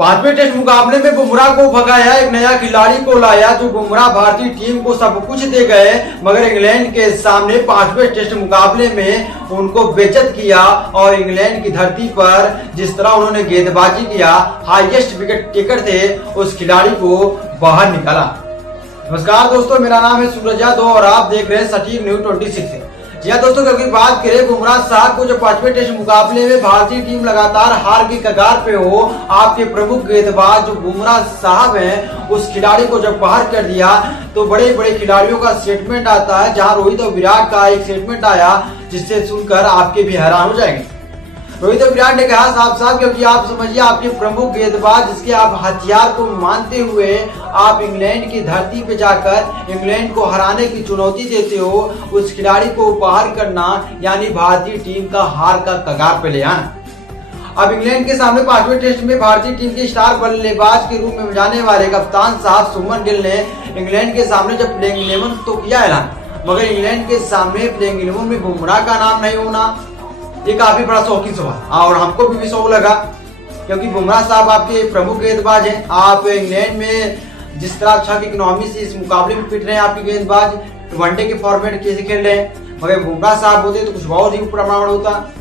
पांचवें टेस्ट मुकाबले में बुमराह को भगाया, एक नया खिलाड़ी को लाया जो बुमराह भारतीय टीम को सब कुछ दे गए, मगर इंग्लैंड के सामने पांचवें टेस्ट मुकाबले में उनको बेइज्जत किया और इंग्लैंड की धरती पर जिस तरह उन्होंने गेंदबाजी किया, हाईएस्ट विकेट टेकर थे उस खिलाड़ी को बाहर निकाला। नमस्कार दोस्तों, मेरा नाम है सूरज यादव और आप देख रहे हैं सटीक न्यूज 26। जी हाँ दोस्तों, अगर बात करें बुमराह साहब को, जो पांचवें टेस्ट मुकाबले में भारतीय टीम लगातार हार की कगार पे हो, आपके प्रमुख गेंदबाज जो बुमराह साहब हैं उस खिलाड़ी को जब बाहर कर दिया तो बड़े बड़े खिलाड़ियों का स्टेटमेंट आता है, जहां रोहित और विराट का एक स्टेटमेंट आया जिससे सुनकर आपके भी हैरान हो जाएंगे। रोहित और विराट ने कहा साफ साफ, क्योंकि आप समझिए आपके प्रमुख गेंदबाज जिसके आप हथियार को मानते हुए आप इंग्लैंड की धरती पे जाकर इंग्लैंड को हराने की चुनौती देते हो, उस खिलाड़ी को बाहर करना यानी भारतीय टीम का हार का कगार पे ले आना। अब इंग्लैंड के सामने पांचवें टेस्ट में भारतीय टीम के स्टार बल्लेबाज के रूप में जाने वाले कप्तान साहब शुभमन गिल ने इंग्लैंड के सामने जब प्लेइंग 11 तो किया ऐलान, मगर इंग्लैंड के सामने प्लेइंग 11 में बुमराह का नाम नहीं होना ये काफी बड़ा शौकीन सवाल और हमको भी शौक लगा, क्योंकि बुमराह साहब आपके प्रमुख गेंदबाज हैं। आप इंग्लैंड में जिस तरह अच्छा की इकोनॉमी से इस मुकाबले में पिट रहे हैं, आपके गेंदबाज वनडे के फॉर्मेट कैसे खेल रहे हैं, मगर बुमराह साहब होते तो कुछ बहुत ही प्रमाण होता।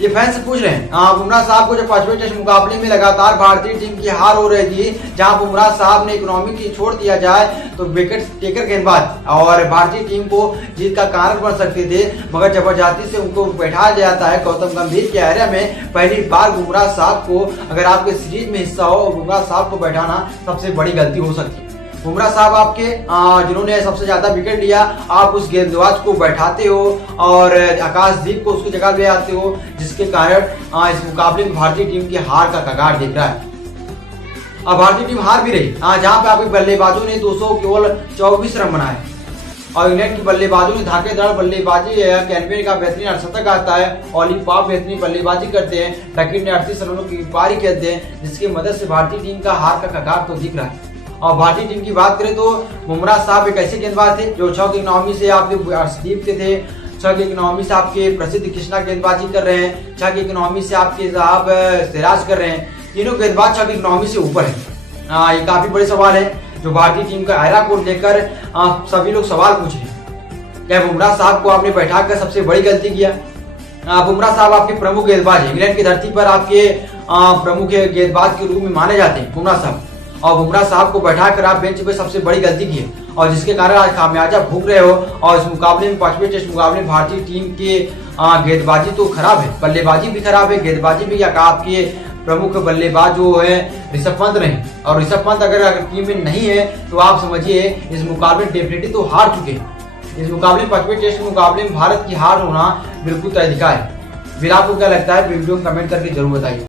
ये फैंस पूछ रहे हैं बुमराह साहब को, जब पांचवें टेस्ट मुकाबले में लगातार भारतीय टीम की हार हो रही थी, जहां बुमराह साहब ने इकोनॉमी की छोड़ दिया जाए तो विकेट टेकर गेंदबाज और भारतीय टीम को जीत का कारण बन सकते थे, मगर जबरदस्ती से उनको बैठाया जाता है गौतम गंभीर के एरिया में। पहली बार बुमराह साहब को, अगर आपके सीरीज में हिस्सा हो और बुमराह साहब को बैठाना सबसे बड़ी गलती हो सकती है। बुमराह साहब आपके जिन्होंने सबसे ज्यादा विकेट लिया, आप उस गेंदबाज को बैठाते हो और आकाशदीप को उसकी जगह ले आते हो, जिसके कारण इस मुकाबले में भारतीय टीम की हार का कगार दिख रहा है। अब भारतीय टीम हार भी रही, जहां पे आपके बल्लेबाजों ने 224 रन बनाए और इंग्लैंड की बल्लेबाजों ने धाकेदार बल्लेबाजी, कैनबेन का बेहतरीन अर्धशतक आता है, ऑली पॉप बेहतरीन बल्लेबाजी करते हैं, डकिन ने 38 रनों की पारी खेलते हैं, जिसकी मदद से भारतीय टीम का हार का कगार तो दिख रहा है। और भारतीय टीम की बात करें तो बुमराह साहब एक ऐसे गेंदबाज थे जो 6 की इकोनॉमी से आपके अर्शदीप के थे, 6 की इकोनॉमी से आपके प्रसिद्ध कृष्णा गेंदबाजी कर रहे हैं, 6 की इकोनॉमी से आपके साहब सिराज कर रहे हैं। तीनों गेंदबाज 6 की इकोनॉमी से ऊपर है। ये काफी बड़े सवाल है जो भारतीय टीम का एरा को लेकर सभी लोग सवाल पूछ रहे हैं। क्या बुमराह साहब को आपने बैठा कर सबसे बड़ी गलती किया? बुमराह साहब आपके प्रमुख गेंदबाज, इंग्लैंड की धरती पर आपके प्रमुख गेंदबाज के रूप में माने जाते हैं बुमराह साहब, और बुमराह साहब को बैठाकर आप बेंच पे सबसे बड़ी गलती की है और जिसके कारण आज खामियाजा भोग रहे हो। और इस मुकाबले में, पांचवें टेस्ट मुकाबले में भारतीय टीम के गेंदबाजी तो खराब है, बल्लेबाजी भी खराब है, गेंदबाजी भी। आपके प्रमुख बल्लेबाज जो है ऋषभ पंत नहीं, और ऋषभ पंत अगर टीम में नहीं है तो आप समझिए इस मुकाबले डेफिनेटली तो हार चुके हैं। इस मुकाबले, पांचवें टेस्ट मुकाबले में भारत की हार होना बिल्कुल तय दिखा है। फिर आपको क्या लगता है वीडियो में कमेंट करके जरूर बताइए।